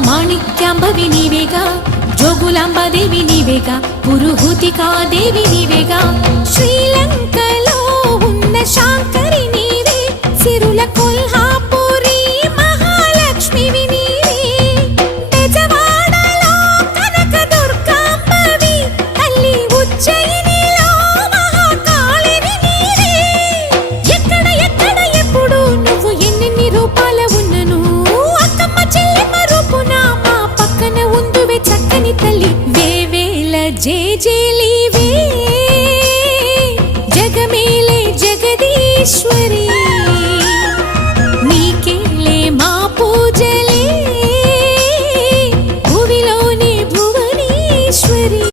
మాణిక్యాంబవి నీవేగా, జోగులాంబాదేవి నీవేగా, పురుహూతికాదేవి నీవేగా. శ్రీలంకలో ఉన్న శాంకరి నీవే, సిరుల కొల్హాపురి మహాలక్ష్మివి నీవే. బెజవాడలో కనక దుర్గాంబవి, తల్లి ఉజ్జయినిలో మహాకాళిని నీవే. ఎక్కడ ఎక్కడ ఎప్పుడు నువ్వు ఎన్నెన్ని రూపాల ఉన్నను, అక్కమ్మ చెల్లెమ్మ రూపున మా పక్కన ఉందువే చక్కని తల్లి. వేవేల జేజేలివే, జగమేలే జగదీశ్వరి.